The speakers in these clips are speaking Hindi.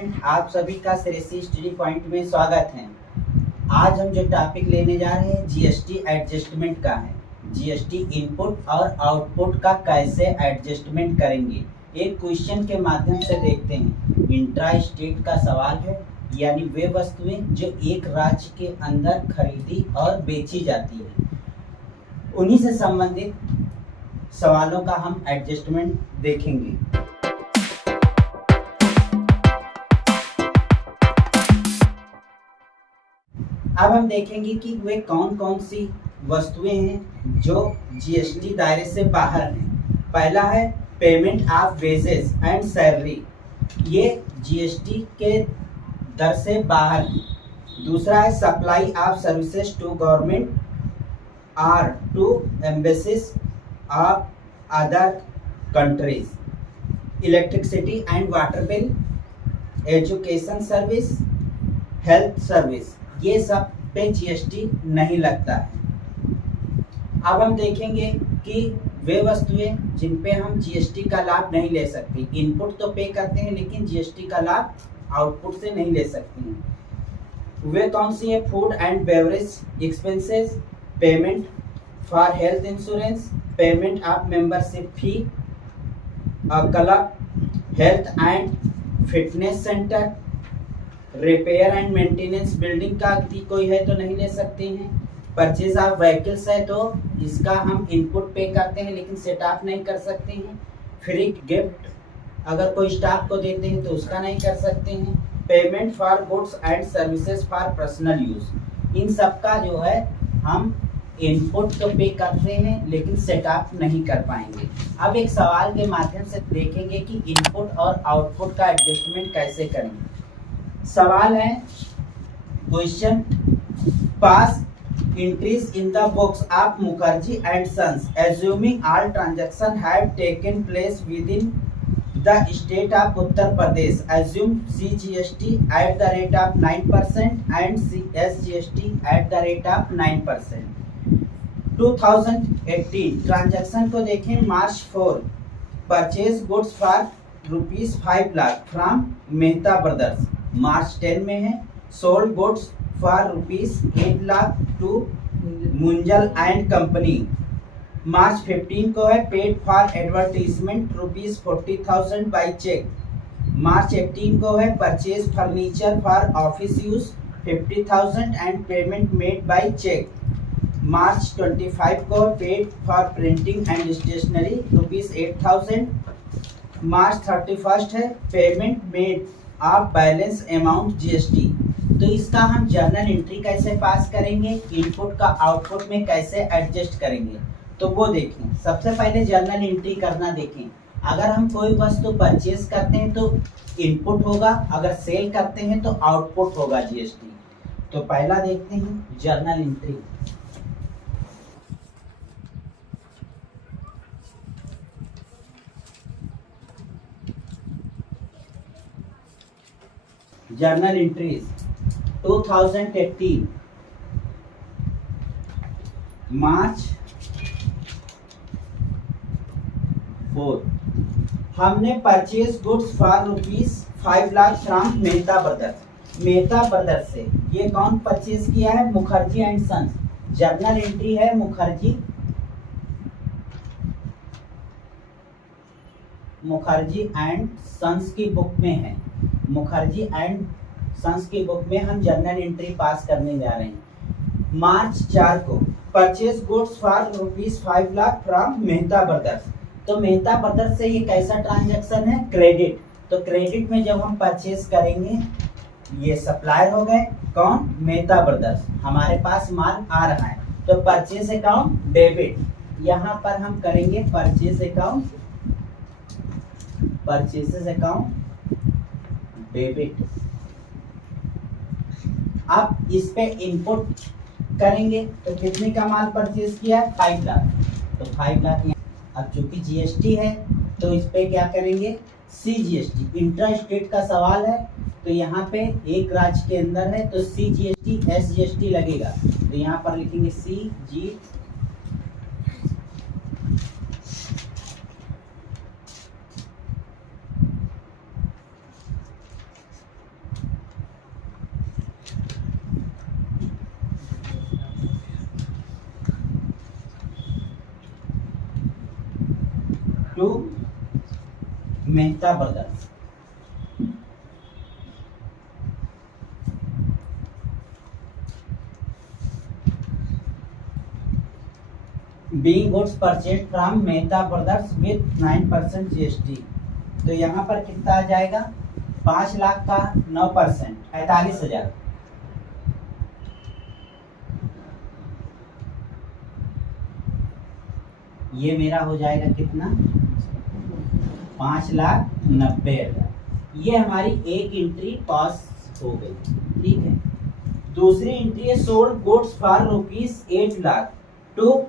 स्टूडेंट, आप सभी का श्रेयसी स्टडी पॉइंट में स्वागत है। आज हम जो टॉपिक लेने जा रहे हैं जीएसटी एडजस्टमेंट का है। जीएसटी इनपुट और आउटपुट का कैसे एडजस्टमेंट करेंगे, एक क्वेश्चन के माध्यम से देखते हैं। इंट्रा स्टेट का सवाल है, यानी वे वस्तुएं जो एक राज्य के अंदर खरीदी और बेची जाती है, उन्हीं से संबंधित सवालों का हम एडजस्टमेंट देखेंगे। अब हम देखेंगे कि वे कौन कौन सी वस्तुएं हैं जो जीएसटी दायरे से बाहर हैं। पहला है payment of wages and salary, ये जीएसटी के दर से बाहर है। दूसरा है supply of services to government और to embassies of other countries, electricity and water bill, education service, health service, ये सब पे जीएसटी नहीं लगता है। अब हम देखेंगे कि वे वस्तुएं जिन पे हम जीएसटी का लाभ नहीं ले सकते, इनपुट तो पे करते हैं लेकिन जीएसटी का लाभ आउटपुट से नहीं ले सकते हैं। वे कौन सी है? Food and beverage expenses, payment for health insurance, payment of membership fee, club, health and fitness centre, repair and maintenance, building का यदि कोई है तो नहीं ले सकते हैं। परचेज ऑफ व्हीकल्स है तो इसका हम इनपुट पे करते हैं लेकिन सेट ऑफ नहीं कर सकते हैं। फ्री गिफ्ट अगर कोई स्टाफ को देते हैं तो उसका नहीं कर सकते हैं। Payment for goods and services for personal use, इन सब का जो है हम इनपुट तो पे करते हैं लेकिन सेट ऑफ नहीं कर पाएंगे। अब एक सवाल के माध्यम से देखेंगे कि इनपुट और आउटपुट का एडजस्टमेंट कैसे करेंगे। सवाल है, question, pass entries in the books of Mukherjee and Sons, assuming all transactions have taken place within the state of Uttar Pradesh, assume CGST at the rate of 9% and SGST at the rate of 9%। 2018 transaction को देखें। March 4 purchase goods for ₹5 lakh from Mehta brothers, March 10 में है sold goods for ₹8 lakh to Munjal and company, March 15 को है paid for advertisement ₹40,000 by cheque, March 18 को है purchase furniture for office use 50,000 and payment made by cheque, March 25 को paid for printing and stationery ₹8,000, March 31 है payment made of balance amount GST. तो इसका हम जर्नल एंट्री कैसे पास करेंगे, इनपुट का आउटपुट में कैसे एडजस्ट करेंगे, तो वो देखें। सबसे पहले जर्नल एंट्री करना देखें। अगर हम कोई वस्तु परचेज करते हैं तो इनपुट होगा, अगर सेल करते हैं तो आउटपुट होगा जीएसटी। तो पहला देखते हैं journal entry. Journal entries 2018 March 4 हमने purchase goods for ₹5 lakh from Mehta brothers. Mehta brothers से ये कौन परचेज किया है? Mukherjee and sons. Journal entry है मुखर्जी एंड सन्स की बुक में है। मुखर्जी एंड सन्स की बुक में हम जर्नल एंट्री पास करने जा रहे हैं। मार्च 4 को purchase goods for ₹5 lakh from Mehta brothers. तो मेहता ब्रदर्स से ये कैसा ट्रांजैक्शन है? क्रेडिट। तो क्रेडिट में जब हम परचेज करेंगे, ये सप्लायर हो गए कौन? मेहता ब्रदर्स। हमारे पास माल आ रहा है तो परचेज अकाउंट डेबिट, यहाँ पर हम करेंगे परचेज अकाउंट डेबिट। अब इस पे इनपुट करेंगे तो कितने का माल परचेज किया? 5 लाख। तो 5 लाख। अब चूंकि जीएसटी है तो इस पे क्या करेंगे? सीजीएसटी। इंट्रा स्टेट का सवाल है तो यहाँ पे एक राज्य के अंदर है तो सीजीएसटी एसजीएसटी लगेगा। तो यहाँ पर लिखेंगे CG Mehta brothers. Being goods purchase from Mehta brothers with 9% GST। तो यहाँ पर कितना आ जाएगा? 5 लाख का 9% 45,000। ये मेरा हो जाएगा कितना? 5,90,000। ये हमारी एक एंट्री पास हो गई। ठीक है, दूसरी एंट्री है sold goods for ₹8 lakh to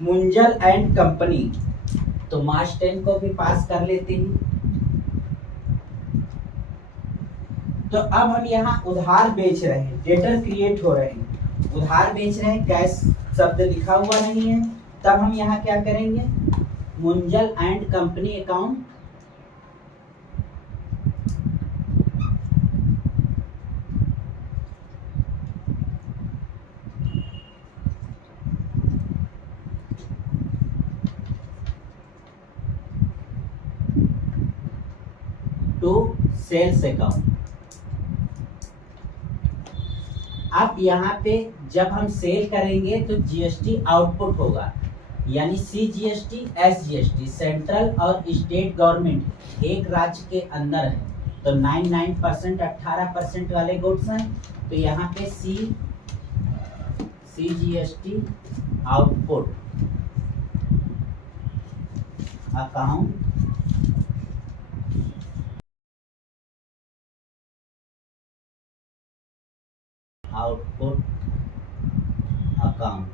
Munjal and company. तो मार्च 10 को भी पास कर लेते हैं। तो अब हम यहाँ उधार बेच रहे हैं, डेटर क्रिएट हो रहे हैं, उधार बेच रहे हैं, कैश शब्द लिखा हुआ नहीं है। तब हम यहाँ क्या करेंगे? Munjal and company account to sales account. अब यहाँ पे जब हम सेल करेंगे तो जीएसटी आउटपुट होगा, यानी CGST SGST सेंट्रल और स्टेट गवर्नमेंट एक राज्य के अंदर है। तो 9% 18% वाले गुड्स हैं। तो यहाँ पे CGST output account account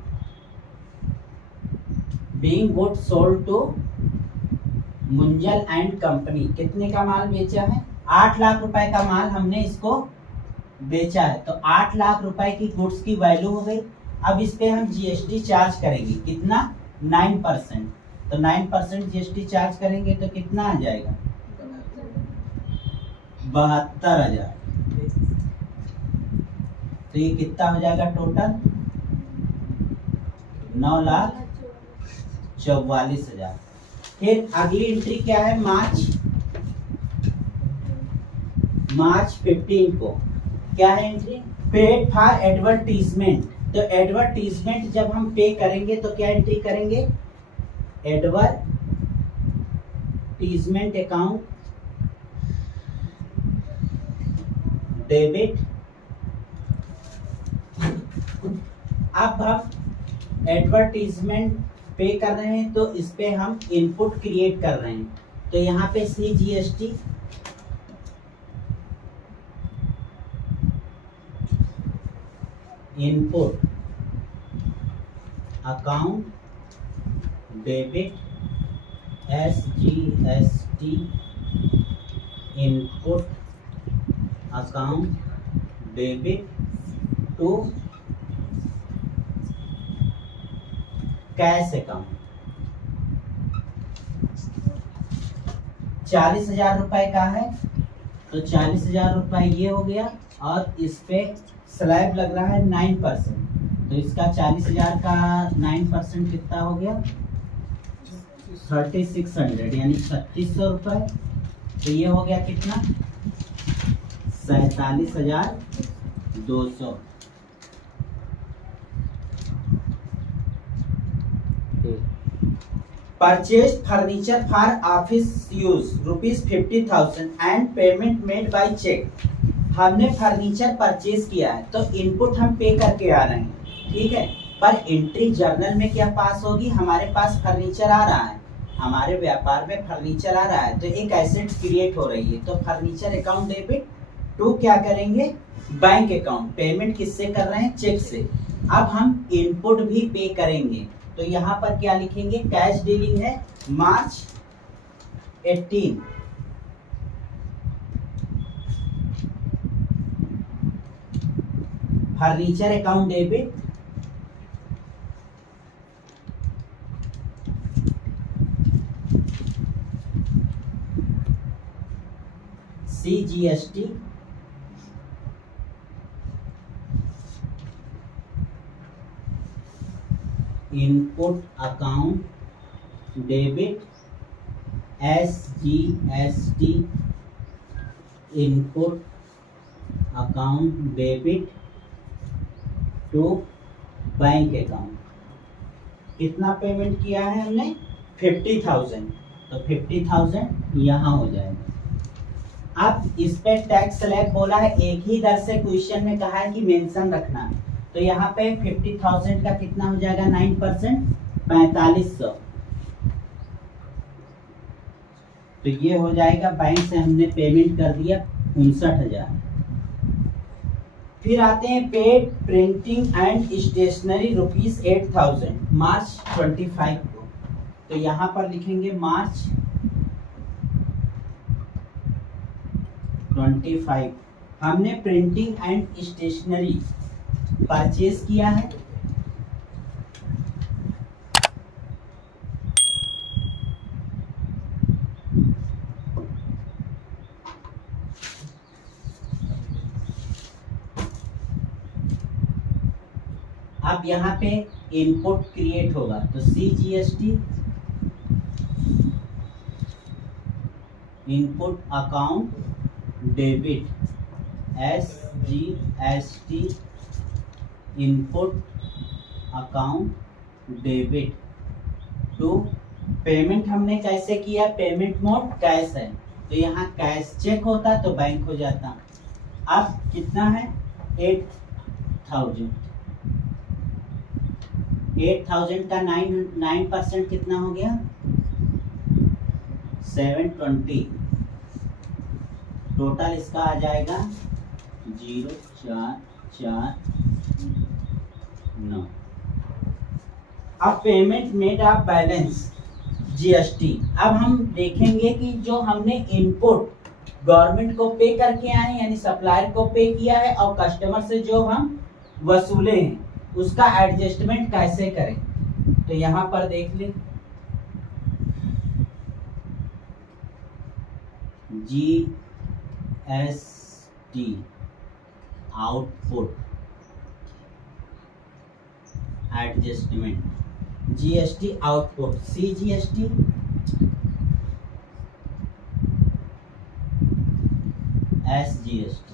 being goods sold to Munjal and company. कितने का माल बेचा है? 8 लाख रुपए का माल हमने इसको बेचा है। तो 8 लाख रुपए की गुड्स की वैल्यू हो गई। अब इस पे हम GST चार्ज करेंगे, कितना? 9%। तो 9% GST चार्ज करेंगे तो कितना आ जाएगा? 72,000। तो ये कितना हो जाएगा टोटल? 9,44,000। फिर अगली एंट्री क्या है? मार्च 15 को क्या है एंट्री? Paid for advertisement. तो एडवर्टीजमेंट जब हम पे करेंगे तो क्या एंट्री करेंगे? Advertisement account debit. अब हम एडवर्टीजमेंट पे कर रहे हैं तो इस पे हम इनपुट क्रिएट कर रहे हैं। तो यहाँ पे CGST input account debit SGST input account debit to cash account. 40,000 रुपए का है तो 40,000 रुपए ये हो गया, और इस पे स्लैब लग रहा है 9%। तो इसका 40,000 का 9% कितना हो गया? 3600, यानी 3600 रुपए। तो ये हो गया कितना? 47,200। Purchase furniture for office use ₹50,000 and payment made by cheque. हमने फर्नीचर परचेज किया है तो इनपुट हम पे करके आ रहे हैं, ठीक है। पर एंट्री जर्नल में क्या पास होगी? हमारे पास फर्नीचर आ रहा है, हमारे व्यापार में फर्नीचर आ रहा है, तो एक एसेट क्रिएट हो रही है। तो फर्नीचर अकाउंट डेबिट टू क्या करेंगे? Bank account. पेमेंट किससे कर रहे हैं? चेक से। अब हम इनपुट भी पे करेंगे तो यहाँ पर क्या लिखेंगे? कैश डीलिंग है March 18। Furniture account debit CGST input account debit SGST input account debit to bank account. कितना पेमेंट किया है हमने? 50,000। तो 50,000 यहाँ हो जाएगा। अब इस पे टैक्स स्लैब बोला है, एक ही दर से क्वेश्चन में कहा है कि मेंशन रखना है। तो यहाँ पे 50,000 का कितना हो जाएगा? 9%, 4500। तो ये हो जाएगा, बैंक से हमने पेमेंट कर दिया 59,000। फिर आते हैं पेड प्रिंटिंग एंड स्टेशनरी ₹8,000 मार्च 25 को। तो यहाँ पर लिखेंगे मार्च 25 हमने प्रिंटिंग एंड स्टेशनरी परचेज किया है। अब यहाँ पे इनपुट क्रिएट होगा, तो CGST input account debit, SGST input account debit to payment. हमने कैसे किया? पेमेंट मोड कैश है, तो यहाँ कैश चेक होता तो बैंक हो जाता। अब कितना है? 8,000। 8,000 का 9% कितना हो गया? 720। टोटल इसका आ जाएगा 0,449। अब payment made of balance GST। अब हम देखेंगे कि जो हमने इनपुट गवर्नमेंट को पे करके आए यानी सप्लायर को पे किया है और कस्टमर से जो हम वसूले हैं उसका एडजस्टमेंट कैसे करें। तो यहाँ पर देख लें, GST output adjustment, GST output CGST SGST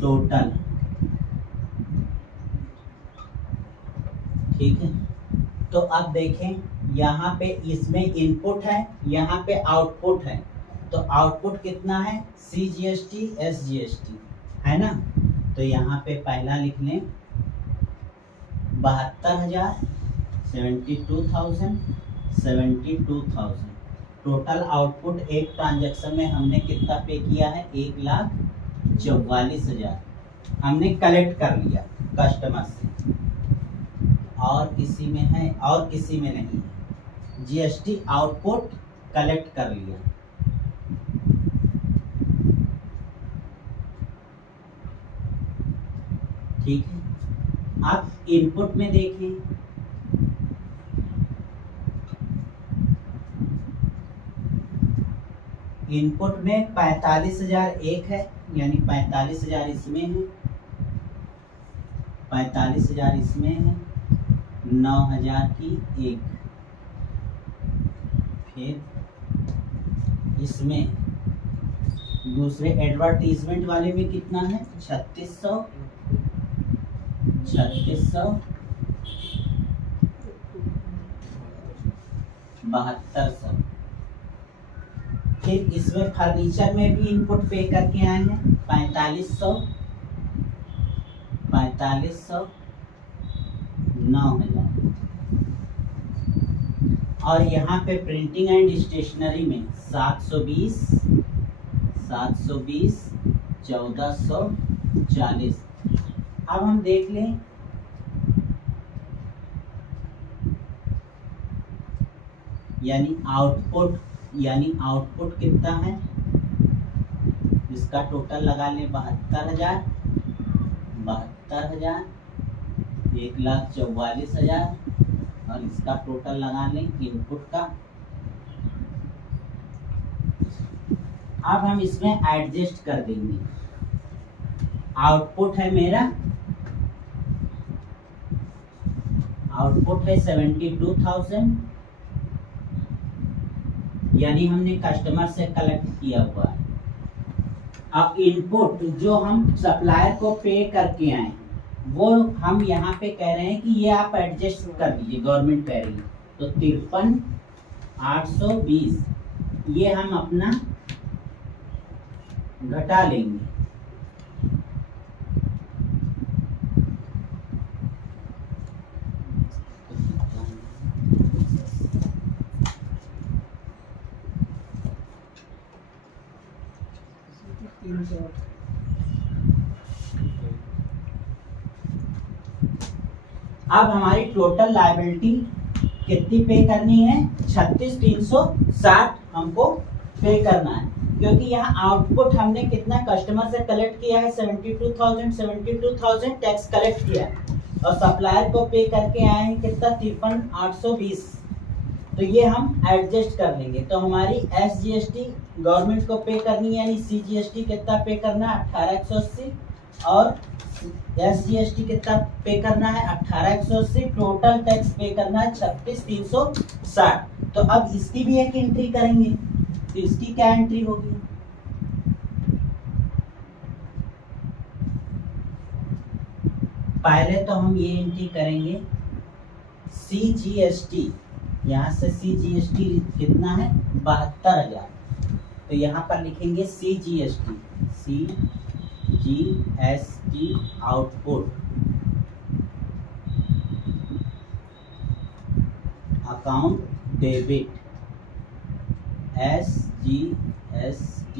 total. ठीक है, तो अब देखें यहाँ पे इसमें इनपुट है, यहाँ पे आउटपुट है। तो आउटपुट कितना है? CGST SGST है ना। तो यहाँ पे पहला लिख लें 72,000, 72,000। टोटल आउटपुट एक ट्रांजैक्शन में हमने कितना पे किया है? 1,44,000 हमने कलेक्ट कर लिया कस्टमर से। और किसी में है और किसी में नहीं है। GST आउटपुट कलेक्ट कर लिया। ठीक है, आप इनपुट में देखें, इनपुट में 45,000 एक है, यानी 45,000 इसमें है, 45,000 इसमें है, 9,000 की एक, फिर इसमें दूसरे एडवर्टीजमेंट वाले में कितना है? 3,600, 7,200। फिर इसमें फर्नीचर में भी इनपुट पे करके आए हैं 4,500, 9,000। और यहाँ पे प्रिंटिंग एंड स्टेशनरी में 720, 1,440। अब हम देख लें यानी आउटपुट कितना है? इसका टोटल लगा लें 72,000, 1,44,000 और इसका टोटल लगा लें इनपुट का। अब हम इसमें एडजस्ट कर देंगे। आउटपुट है मेरा, आउटपुट है 72,000, यानी हमने कस्टमर से कलेक्ट किया हुआ है। अब इनपुट जो हम सप्लायर को पे करके आए वो हम यहाँ पे कह रहे हैं कि ये आप एडजस्ट कर दीजिए, गवर्नमेंट कह रही है। तो 53,820 ये हम अपना घटा लेंगे। अब हमारी टोटल लायबिलिटी कितनी पे करनी है? 36,360 हमको पे करना है, क्योंकि यहाँ आउटपुट हमने कितना कस्टमर से कलेक्ट किया है 72,000 टैक्स कलेक्ट किया है, और सप्लायर को पे करके आए हैं कितना 53,820। तो ये हम एडजस्ट कर लेंगे। तो हमारी SGST गवर्नमेंट को पे करनी है, यानी CGST कितना पे करना है 18,180, और SGST कितना पे करना है 18,180। टोटल टैक्स पे करना है 36,360। तो अब इसकी भी एक एंट्री करेंगे। तो इसकी क्या एंट्री होगी? पहले तो हम ये एंट्री करेंगे CGST। यहाँ से CGST कितना है 72,000। तो यहाँ पर लिखेंगे CGST output account debit SGST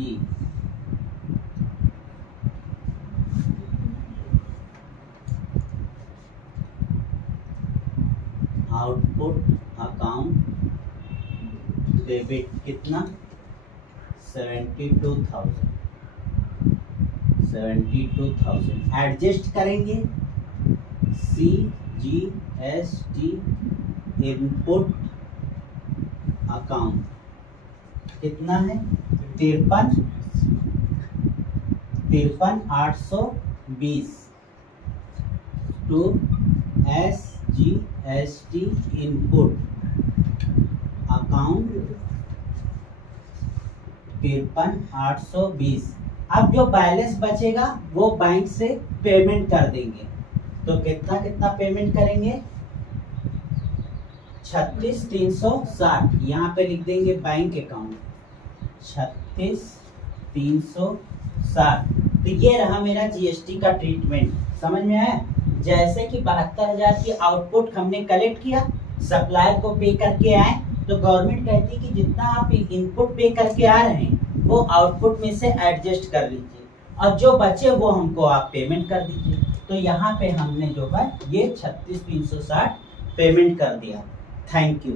output account debit कितना 72,000 एडजस्ट करेंगे। CGST इनपुट अकाउंट कितना है 53,820 टू SGST इनपुट अकाउंट 53,820। अब जो बैलेंस बचेगा वो बैंक से पेमेंट कर देंगे। तो कितना कितना पेमेंट करेंगे 36,360। यहाँ पे लिख देंगे बैंक अकाउंट 36,360। तो ये रहा मेरा GST का ट्रीटमेंट। समझ में आया? जैसे कि 72,000 की आउटपुट हमने कलेक्ट किया, सप्लायर को पे करके आए, तो गवर्नमेंट कहती है कि जितना आप इनपुट पे करके आ रहे हैं वो आउटपुट में से एडजस्ट कर लीजिए, और जो बचे वो हमको आप पेमेंट कर दीजिए। तो यहाँ पे हमने जो है ये 36,360 पेमेंट कर दिया। Thank you.